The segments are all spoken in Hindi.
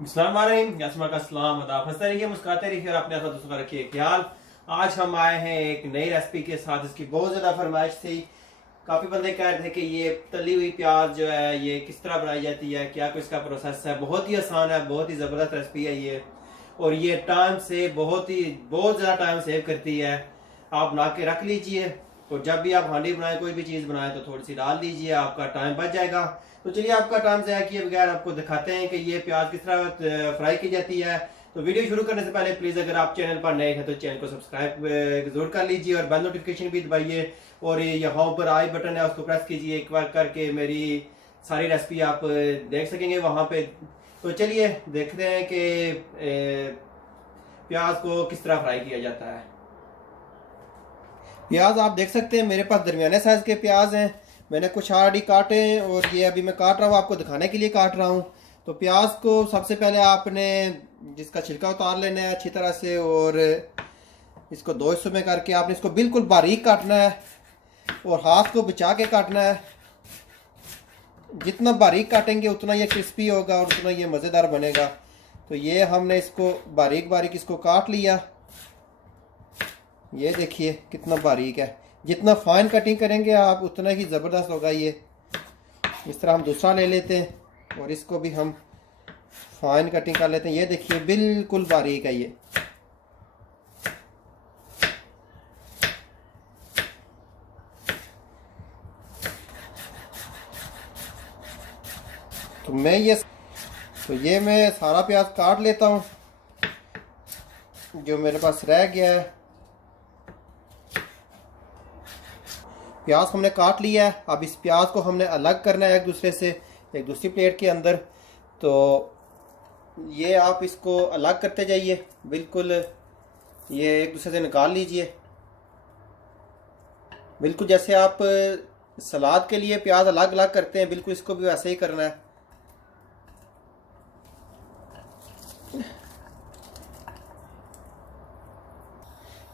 हंसते रहिए, मुस्कुराते रहिए और अपने दोस्तों का रखिए ख्याल। आज हम आए हैं एक नई रेसिपी के साथ। इसकी बहुत ज़्यादा फरमाइश थी। काफ़ी बंदे कह रहे थे कि ये तली हुई प्याज जो है ये किस तरह बनाई जाती है, क्या कुछ इसका प्रोसेस है। बहुत ही आसान है, बहुत ही ज़बरदस्त रेसिपी है ये, और ये टाइम से बहुत ज़्यादा टाइम सेव करती है। आप बना के रख लीजिए और जब भी आप हांडी बनाए, कोई भी चीज़ बनाए तो थोड़ी सी डाल दीजिए, आपका टाइम बच जाएगा। तो चलिए आपका टाइम ज़ाया किए बगैर आपको दिखाते हैं कि ये प्याज किस तरह फ्राई की जाती है। तो वीडियो शुरू करने से पहले प्लीज़ अगर आप चैनल पर नए हैं तो चैनल को सब्सक्राइब जरूर कर लीजिए और बेल नोटिफिकेशन भी दबाइए, और यहाँ ऊपर आई बटन है उसको प्रेस कीजिए। एक बार करके मेरी सारी रेसिपी आप देख सकेंगे वहाँ पे। तो चलिए देखते हैं कि प्याज को किस तरह फ्राई किया जाता है। प्याज आप देख सकते हैं मेरे पास दरमियाने साइज़ के प्याज हैं। मैंने कुछ ऑलरेडी काटे हैं और ये अभी मैं काट रहा हूँ, आपको दिखाने के लिए काट रहा हूँ। तो प्याज को सबसे पहले आपने जिसका छिलका उतार लेना है अच्छी तरह से, और इसको दो हिस्सों में करके आपने इसको बिल्कुल बारीक काटना है और हाथ को बचा के काटना है। जितना बारीक काटेंगे उतना ये क्रिस्पी होगा और उतना ये मज़ेदार बनेगा। तो ये हमने इसको बारीक बारीक इसको काट लिया। ये देखिए कितना बारीक है। जितना फाइन कटिंग करेंगे आप उतना ही ज़बरदस्त होगा ये। इस तरह हम दूसरा ले लेते हैं और इसको भी हम फाइन कटिंग कर लेते हैं। ये देखिए बिल्कुल बारीक है ये। तो ये मैं सारा प्याज काट लेता हूँ जो मेरे पास रह गया है। प्याज हमने काट लिया है। अब इस प्याज को हमने अलग करना है एक दूसरे से, एक दूसरी प्लेट के अंदर। तो ये आप इसको अलग करते जाइए, बिल्कुल ये एक दूसरे से निकाल लीजिए। बिल्कुल जैसे आप सलाद के लिए प्याज अलग अलग करते हैं, बिल्कुल इसको भी वैसे ही करना है।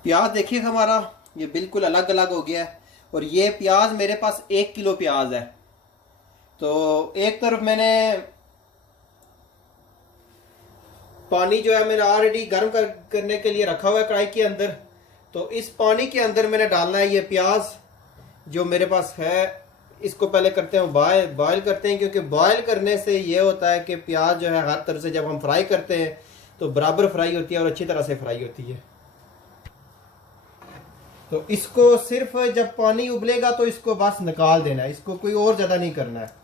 प्याज देखिए हमारा ये बिल्कुल अलग अलग हो गया है। और ये प्याज मेरे पास 1 किलो प्याज है। तो एक तरफ मैंने पानी जो है मैंने ऑलरेडी गर्म करने के लिए रखा हुआ है कढ़ाई के अंदर। तो इस पानी के अंदर मैंने डालना है ये प्याज जो मेरे पास है। इसको पहले करते हैं बॉयल करते हैं, क्योंकि बॉयल करने से ये होता है कि प्याज जो है हर तरह से जब हम फ्राई करते हैं तो बराबर फ्राई होती है और अच्छी तरह से फ्राई होती है। तो इसको सिर्फ जब पानी उबलेगा तो इसको बस निकाल देना है, इसको कोई और ज्यादा नहीं करना है।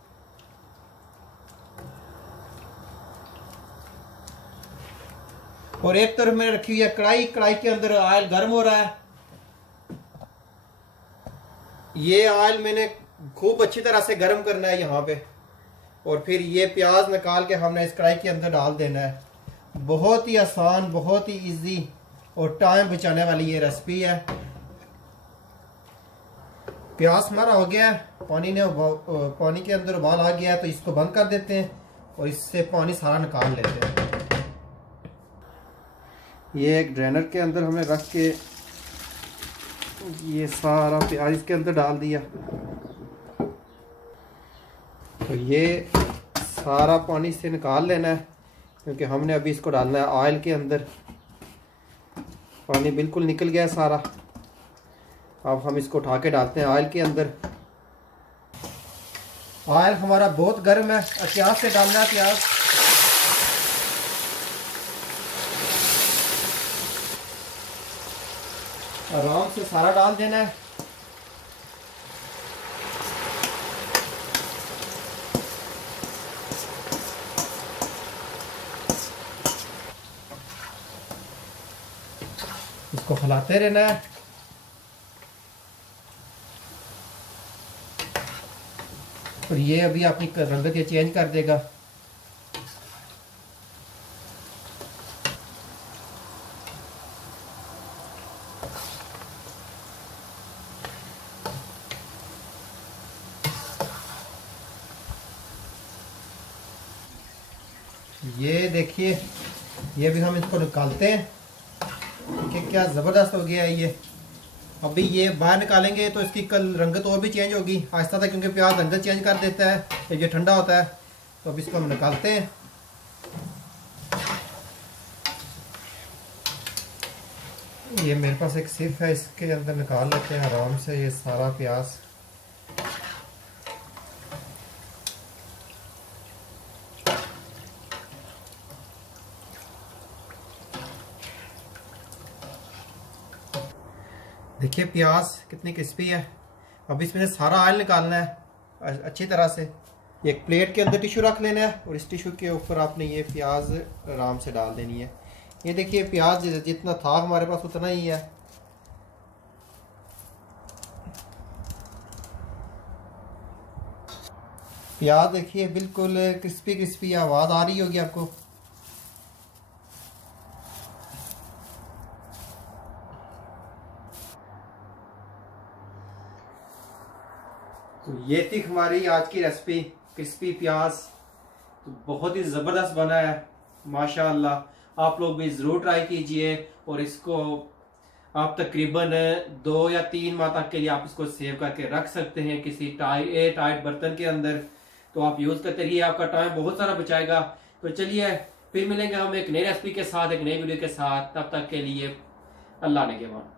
और एक तरफ मैंने रखी हुई है कढ़ाई, कढ़ाई के अंदर ऑयल गर्म हो रहा है। ये ऑयल मैंने खूब अच्छी तरह से गर्म करना है यहाँ पे, और फिर ये प्याज निकाल के हमने इस कढ़ाई के अंदर डाल देना है। बहुत ही आसान, बहुत ही इजी और टाइम बचाने वाली ये रेसिपी है। प्याज हमारा हो गया है, पानी के अंदर उबाल आ गया है। तो इसको बंद कर देते हैं और इससे पानी सारा निकाल लेते हैं। ये एक ड्रेनर के अंदर हमने रख के ये सारा प्याज इसके अंदर डाल दिया। तो ये सारा पानी से निकाल लेना है, क्योंकि हमने अभी इसको डालना है ऑयल के अंदर। पानी बिल्कुल निकल गया है सारा। अब हम इसको उठा के डालते हैं ऑयल के अंदर। ऑयल हमारा बहुत गर्म है, एहतियात से डालना है प्याज। आराम से सारा डाल देना है। इसको हिलाते रहना है। और ये अभी अपनी रंगत ये चेंज कर देगा। ये देखिए ये भी हम इसको निकालते हैं कि क्या ज़बरदस्त हो गया है ये। अभी ये बाहर निकालेंगे तो इसकी कल रंगत और भी चेंज होगी आहिस्ता था, क्योंकि प्याज रंगत चेंज कर देता है जब ये ठंडा होता है। तो अब इसको हम निकालते हैं। ये मेरे पास एक सिर्फ है, इसके अंदर निकाल लेते हैं आराम से ये सारा प्याज। देखिए प्याज कितनी क्रिस्पी है। अब इसमें से सारा ऑयल निकालना है अच्छी तरह से। एक प्लेट के अंदर टिश्यू रख लेना है और इस टिश्यू के ऊपर आपने ये प्याज आराम से डाल देनी है। ये देखिए प्याज जितना था हमारे पास उतना ही है। प्याज देखिए बिल्कुल क्रिस्पी क्रिस्पी आवाज़ आ रही होगी आपको। तो ये थी हमारी आज की रेसिपी क्रिस्पी प्याज। तो बहुत ही ज़बरदस्त बना है माशाल्लाह। आप लोग भी ज़रूर ट्राई कीजिए और इसको आप तकरीबन 2 या 3 माह तक के लिए आप इसको सेव करके रख सकते हैं किसी टाइट बर्तन के अंदर। तो आप यूज़ करते रहिए, आपका टाइम बहुत सारा बचाएगा। तो चलिए फिर मिलेंगे हम एक नई रेसिपी के साथ, एक नई वीडियो के साथ। तब तक के लिए अल्लाह ने के मान।